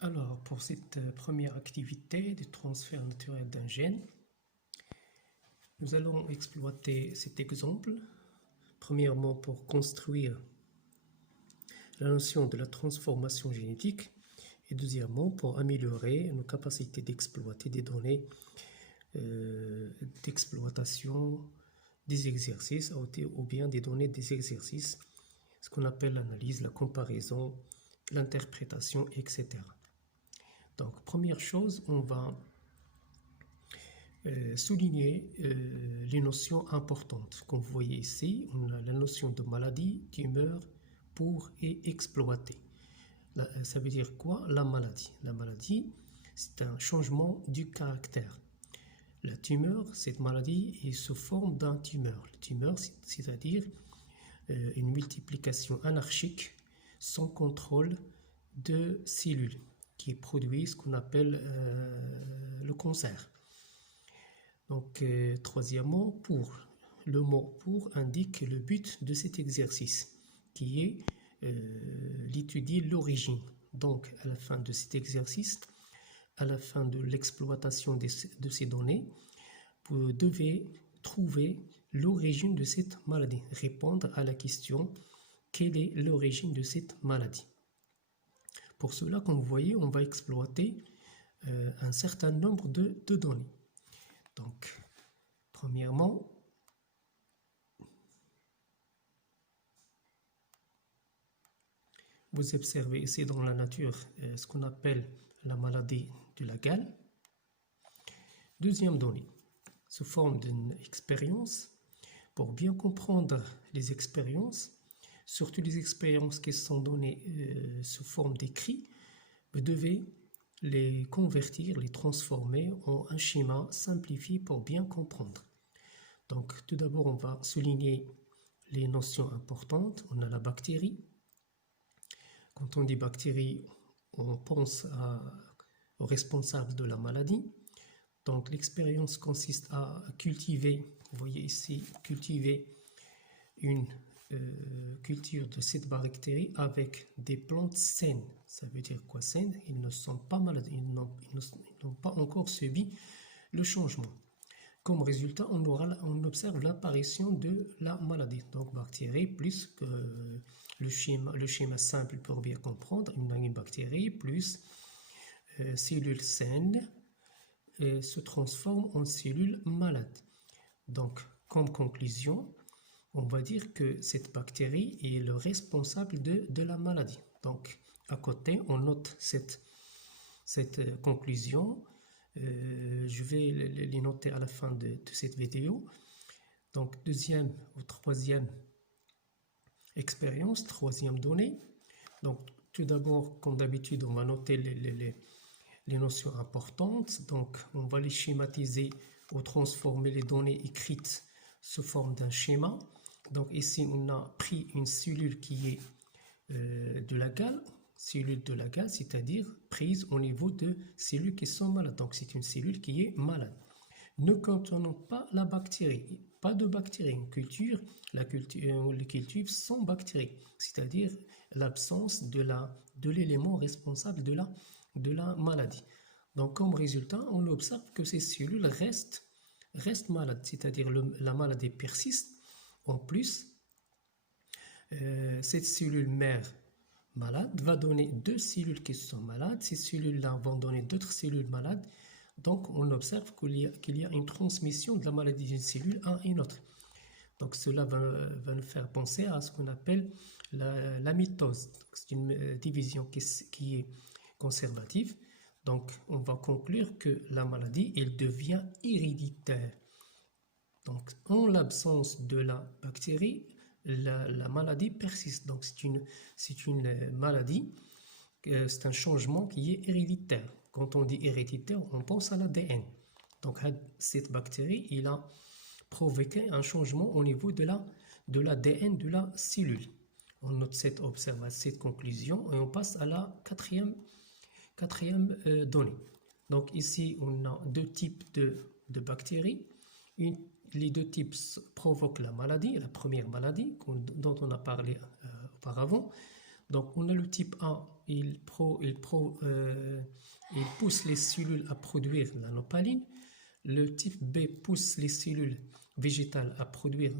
Alors, pour cette première activité de transfert naturel d'un gène, nous allons exploiter cet exemple, premièrement pour construire la notion de la transformation génétique et deuxièmement pour améliorer nos capacités d'exploiter des données d'exploitation des exercices ou bien des données des exercices, ce qu'on appelle l'analyse, la comparaison, l'interprétation, etc. Donc, première chose, on va souligner les notions importantes. Comme vous voyez ici, on a la notion de maladie, tumeur, pour et exploité. Ça veut dire quoi? La maladie. La maladie, c'est un changement du caractère. La tumeur, cette maladie est sous forme d'un tumeur. Le tumeur, c'est-à-dire une multiplication anarchique sans contrôle de cellules qui produit ce qu'on appelle le cancer. Donc, troisièmement, pour. Le mot pour indique le but de cet exercice, qui est d'étudier l'origine. Donc, à la fin de cet exercice, à la fin de l'exploitation de ces données, vous devez trouver l'origine de cette maladie, répondre à la question quelle est l'origine de cette maladie. Pour cela, comme vous voyez, on va exploiter un certain nombre de données. Donc, premièrement, vous observez ici dans la nature ce qu'on appelle la maladie de la gale. Deuxième donnée, sous forme d'une expérience. Pour bien comprendre les expériences, surtout les expériences qui sont données sous forme d'écrit, vous devez les convertir, les transformer en un schéma simplifié pour bien comprendre. Donc, tout d'abord, on va souligner les notions importantes. On a la bactérie. Quand on dit bactérie, on pense aux responsables de la maladie. Donc, l'expérience consiste à cultiver, vous voyez ici, cultiver une culture de cette bactérie avec des plantes saines. Ça veut dire quoi saines? Ils ne sont pas malades, ils n'ont pas encore subi le changement. Comme résultat, on observe l'apparition de la maladie. Donc, bactérie plus que le schéma simple pour bien comprendre, une bactérie plus cellules saines se transforme en cellules malades. Donc, comme conclusion, on va dire que cette bactérie est le responsable de la maladie. Donc, à côté, on note cette conclusion. Je vais les noter à la fin de cette vidéo. Donc, deuxième ou troisième expérience, troisième donnée. Donc, tout d'abord, comme d'habitude, on va noter les notions importantes. Donc, on va les schématiser ou transformer les données écrites sous forme d'un schéma. Donc, ici, on a pris une cellule qui est de la gale, c'est-à-dire prise au niveau de cellules qui sont malades. Donc, c'est une cellule qui est malade. Ne contenant pas la bactérie, pas de bactéries. Une culture, les cultures sans bactéries, c'est-à-dire l'absence de l'élément responsable de la maladie. Donc, comme résultat, on observe que ces cellules restent malades, c'est-à-dire la maladie persiste. En plus, cette cellule mère malade va donner deux cellules qui sont malades. Ces cellules-là vont donner d'autres cellules malades. Donc, on observe qu'il y a une transmission de la maladie d'une cellule à une autre. Donc, cela va nous faire penser à ce qu'on appelle la mitose. C'est une division qui est conservative. Donc, on va conclure que la maladie, elle devient héréditaire. Donc, en l'absence de la bactérie, la maladie persiste. Donc, c'est une maladie, c'est un changement qui est héréditaire. Quand on dit héréditaire, on pense à l'ADN. Donc, cette bactérie, il a provoqué un changement au niveau de l'ADN de la cellule. On note cette observation, cette conclusion, et on passe à la quatrième donnée. Donc, ici, on a deux types de bactéries. Les deux types provoquent la maladie, la première maladie dont on a parlé auparavant. Donc, on a le type A, il pousse les cellules à produire la nopaline. Le type B pousse les cellules végétales à produire.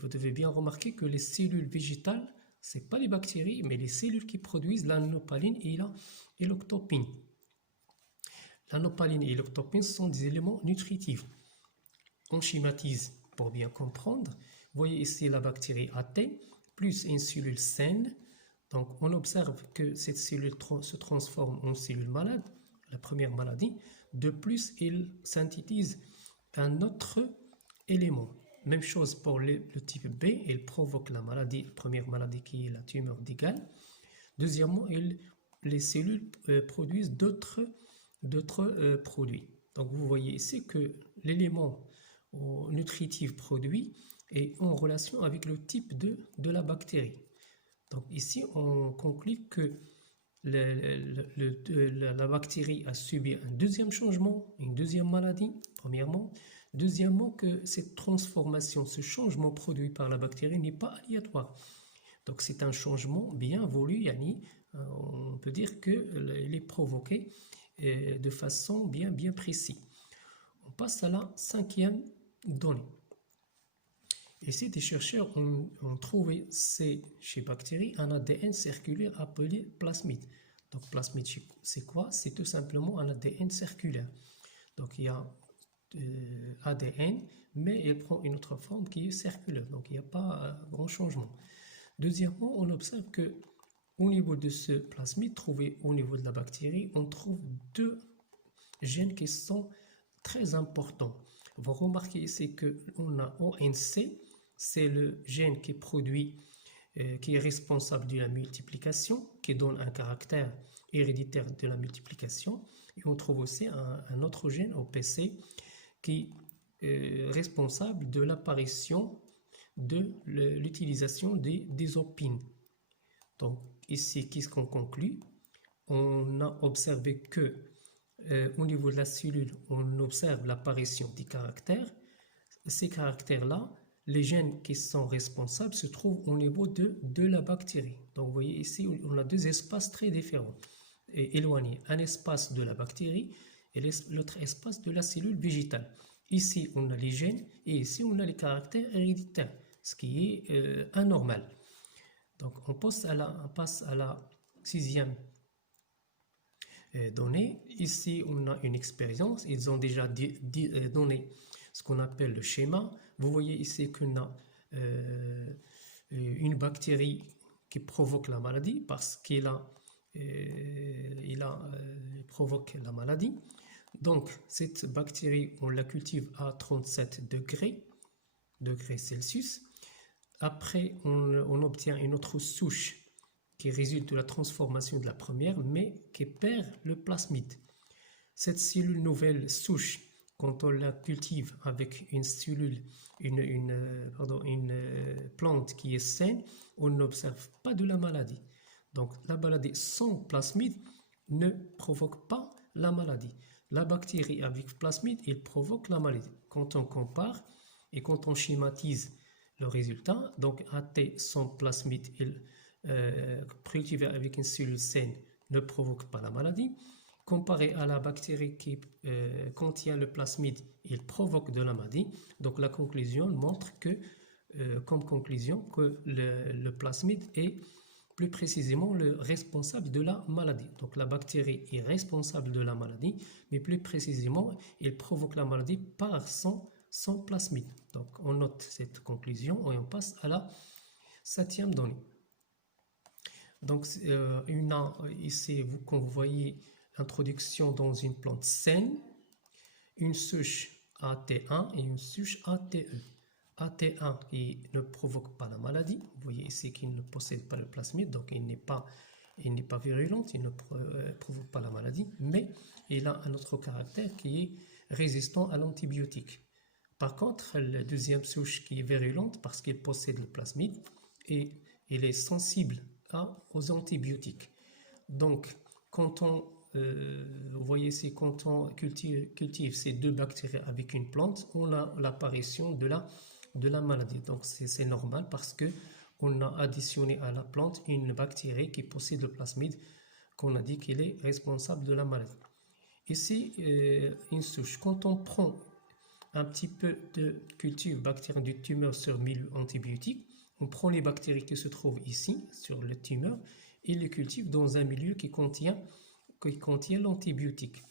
Vous devez bien remarquer que les cellules végétales, ce n'est pas les bactéries, mais les cellules qui produisent la nopaline et l'octopine. La nopaline et l'octopine sont des éléments nutritifs. On schématise pour bien comprendre. Vous voyez ici la bactérie AT plus une cellule saine. Donc on observe que cette cellule se transforme en cellule malade, la première maladie. De plus, il synthétise un autre élément. Même chose pour le type B, il provoque la maladie, la première maladie qui est la tumeur d'Egale. Deuxièmement, les cellules produisent d'autres produits. Donc vous voyez ici que l'élément nutritif produit est en relation avec le type de la bactérie. Donc ici, on conclut que la bactérie a subi un deuxième changement, une deuxième maladie, premièrement. Deuxièmement, que cette transformation, ce changement produit par la bactérie n'est pas aléatoire. Donc c'est un changement bien voulu, Yani. On peut dire qu'il est provoqué de façon bien précise. On passe à la 5e donnée. Ici, des chercheurs ont trouvé chez bactéries un ADN circulaire appelé plasmide. Donc, plasmide, c'est quoi? C'est tout simplement un ADN circulaire. Donc, il y a ADN, mais il prend une autre forme qui est circulaire. Donc, il n'y a pas grand changement. Deuxièmement, on observe que au niveau de ce plasmide trouvé au niveau de la bactérie, on trouve deux gènes qui sont très importants. Vous remarquez ici qu'on a ONC, c'est le gène qui produit, qui est responsable de la multiplication, qui donne un caractère héréditaire de la multiplication. Et on trouve aussi un autre gène, OPC, qui est responsable de l'apparition de l'utilisation des opines. Donc ici, qu'est-ce qu'on conclut? On a observé que au niveau de la cellule, on observe l'apparition des caractères. Ces caractères-là, les gènes qui sont responsables se trouvent au niveau de la bactérie. Donc vous voyez ici, on a deux espaces très différents et éloignés. Un espace de la bactérie et l'autre espace de la cellule végétale. Ici, on a les gènes et ici, on a les caractères héréditaires, ce qui est anormal. Donc on passe à la 6e donnée. Ici, on a une expérience. Ils ont déjà donné ce qu'on appelle le schéma. Vous voyez ici qu'on a une bactérie qui provoque la maladie parce qu'il provoque la maladie. Donc, cette bactérie, on la cultive à 37 degrés Celsius. Après, on obtient une autre souche qui résulte de la transformation de la première, mais qui perd le plasmide. Cette cellule nouvelle souche, quand on la cultive avec une plante qui est saine, on n'observe pas de la maladie. Donc la maladie sans plasmide ne provoque pas la maladie. La bactérie avec plasmide, elle provoque la maladie. Quand on compare et quand on schématise le résultat, donc AT sans plasmide, cultivé avec une cellule saine, ne provoque pas la maladie. Comparé à la bactérie qui contient le plasmide, il provoque de la maladie. Donc la conclusion montre comme conclusion que le plasmide est plus précisément le responsable de la maladie. Donc la bactérie est responsable de la maladie, mais plus précisément, il provoque la maladie par son plasmide. Donc on note cette conclusion et on passe à la 7e donnée. Donc ici, quand vous voyez l'introduction dans une plante saine, une souche AT1 et une souche ATE. AT1 qui ne provoque pas la maladie, vous voyez ici qu'il ne possède pas le plasmide, donc il n'est pas virulent, il ne provoque pas la maladie, mais il a un autre caractère qui est résistant à l'antibiotique. Par contre, la deuxième souche qui est virulente parce qu'il possède le plasmide et il est sensible aux antibiotiques. Donc, quand vous voyez ici, quand on cultive ces deux bactéries avec une plante, on a l'apparition de la maladie. Donc, c'est normal parce que on a additionné à la plante une bactérie qui possède le plasmide, qu'on a dit qu'il est responsable de la maladie. Ici, une souche. Quand on prend un petit peu de culture bactérien du tumeur sur milieu antibiotique, on prend les bactéries qui se trouvent ici, sur le tumeur, et les cultive dans un milieu qui contient l'antibiotique.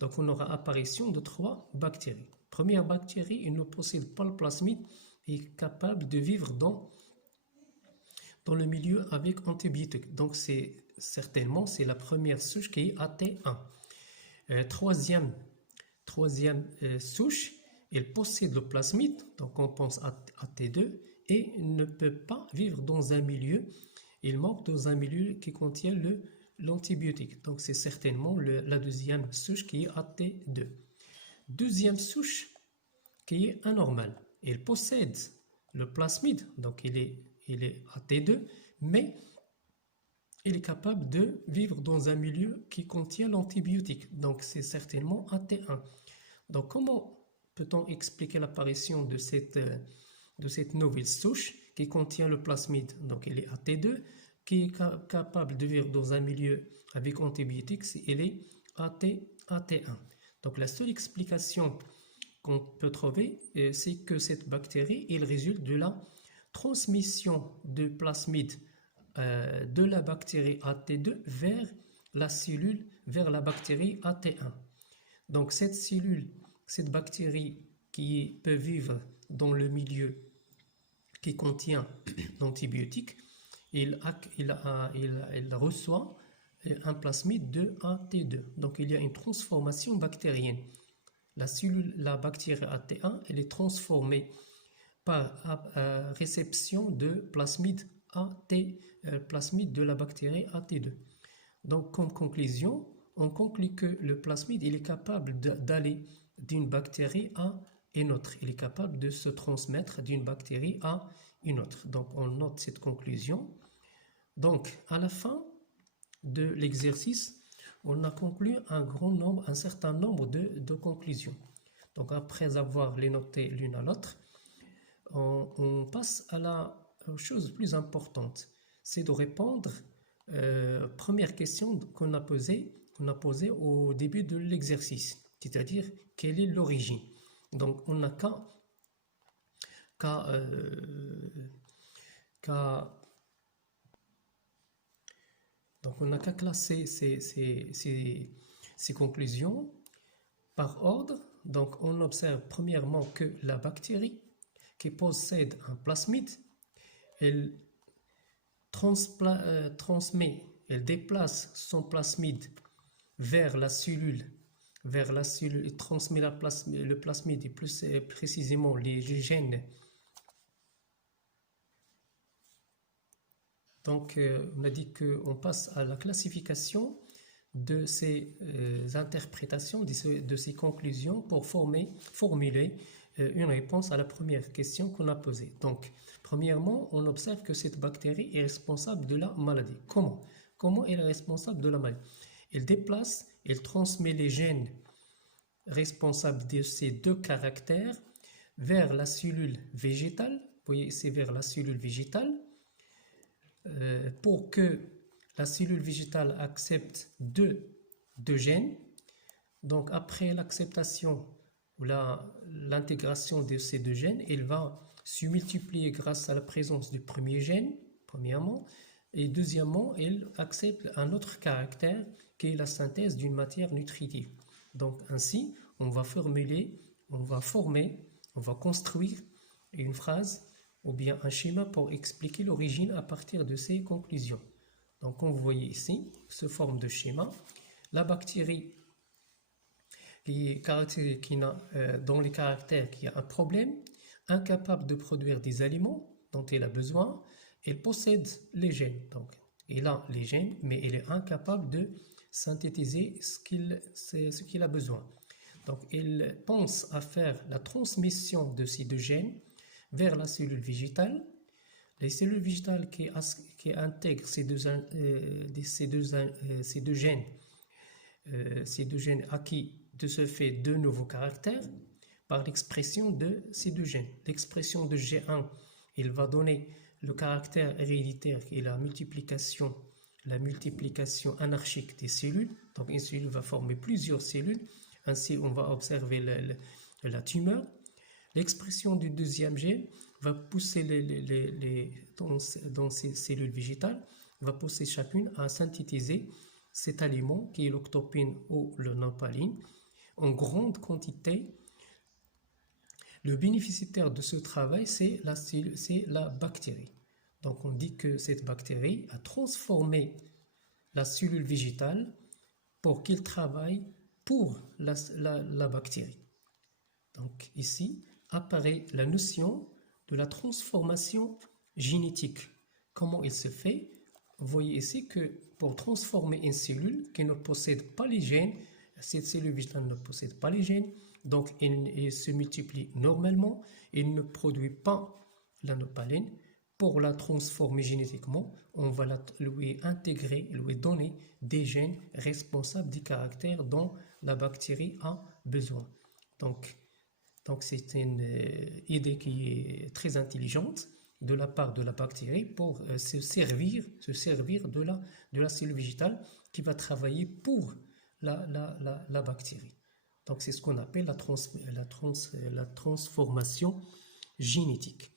Donc on aura apparition de 3 bactéries. Première bactérie, elle ne possède pas le plasmide et est capable de vivre dans le milieu avec antibiotique. Donc c'est la première souche qui est AT1. Troisième souche, elle possède le plasmide, donc on pense à T2, et ne peut pas vivre dans un milieu, il manque dans un milieu qui contient l'antibiotique. Donc c'est certainement la deuxième souche qui est AT2. Deuxième souche qui est anormale. Elle possède le plasmide, donc il est AT2, mais il est capable de vivre dans un milieu qui contient l'antibiotique. Donc c'est certainement AT1. Donc comment peut-on expliquer l'apparition de cette nouvelle souche qui contient le plasmide? Donc elle est AT2, qui est capable de vivre dans un milieu avec antibiotiques, elle est AT1. Donc la seule explication qu'on peut trouver, c'est que cette bactérie, elle résulte de la transmission de plasmide de la bactérie AT2 vers la cellule, vers la bactérie AT1. Donc cette bactérie qui peut vivre dans le milieu qui contient l'antibiotique, elle reçoit un plasmide de AT2. Donc il y a une transformation bactérienne. La bactérie AT1, elle est transformée par réception de plasmide de la bactérie AT2. Donc comme conclusion, on conclut que le plasmide il est capable d'aller d'une bactérie à une autre. Il est capable de se transmettre d'une bactérie à une autre. Donc on note cette conclusion. Donc à la fin de l'exercice, on a conclu un certain nombre de conclusions. Donc après avoir les notées l'une à l'autre, on passe à la chose plus importante, c'est de répondre première question qu'on a posée au début de l'exercice, c'est-à-dire quelle est l'origine. Donc on n'a qu'à classer ces conclusions par ordre. Donc on observe premièrement que la bactérie qui possède un plasmide, elle déplace son plasmide vers la cellule, et transmet le plasmide et plus précisément les gènes. Donc on a dit qu'on passe à la classification de ces interprétations, de ces conclusions pour formuler une réponse à la première question qu'on a posée. Donc, premièrement, on observe que cette bactérie est responsable de la maladie. Comment elle est responsable de la maladie? Elle transmet les gènes responsables de ces 2 caractères vers la cellule végétale. Vous voyez, c'est vers la cellule végétale. Pour que la cellule végétale accepte 2 gènes. Donc, après l'acceptation ou l'intégration de ces 2 gènes, elle va se multiplier grâce à la présence du premier gène, premièrement, et deuxièmement, elle accepte un autre caractère qui est la synthèse d'une matière nutritive. Donc ainsi, on va construire une phrase ou bien un schéma pour expliquer l'origine à partir de ces conclusions. Donc comme vous voyez ici, sous forme de schéma, la bactérie dont les caractères qui a un problème, incapable de produire des aliments dont elle a besoin, elle possède les gènes. Donc, elle a les gènes, mais elle est incapable de synthétiser ce qu'il a besoin. Donc, elle pense à faire la transmission de ces 2 gènes vers la cellule végétale. Les cellules végétales qui intègrent ces deux gènes, acquis de ce fait 2 nouveaux caractères par l'expression de ces 2 gènes. L'expression de G1, il va donner le caractère héréditaire et la multiplication anarchique des cellules. Donc une cellule va former plusieurs cellules. Ainsi, on va observer la tumeur. L'expression du deuxième gène va pousser dans ces cellules végétales, va pousser chacune à synthétiser cet aliment qui est l'octopine ou le nampaline en grande quantité. Le bénéficiaire de ce travail, c'est la bactérie. Donc on dit que cette bactérie a transformé la cellule végétale pour qu'il travaille pour la bactérie. Donc ici apparaît la notion de la transformation génétique. Comment il se fait? Vous voyez ici que pour transformer une cellule qui ne possède pas les gènes, cette cellule végétale ne possède pas les gènes, donc elle se multiplie normalement, elle ne produit pas la nopaline. Pour la transformer génétiquement, on va lui intégrer, lui donner des gènes responsables des caractères dont la bactérie a besoin. Donc c'est une idée qui est très intelligente de la part de la bactérie pour se servir de la cellule végétale qui va travailler pour la bactérie. Donc c'est ce qu'on appelle la transformation génétique.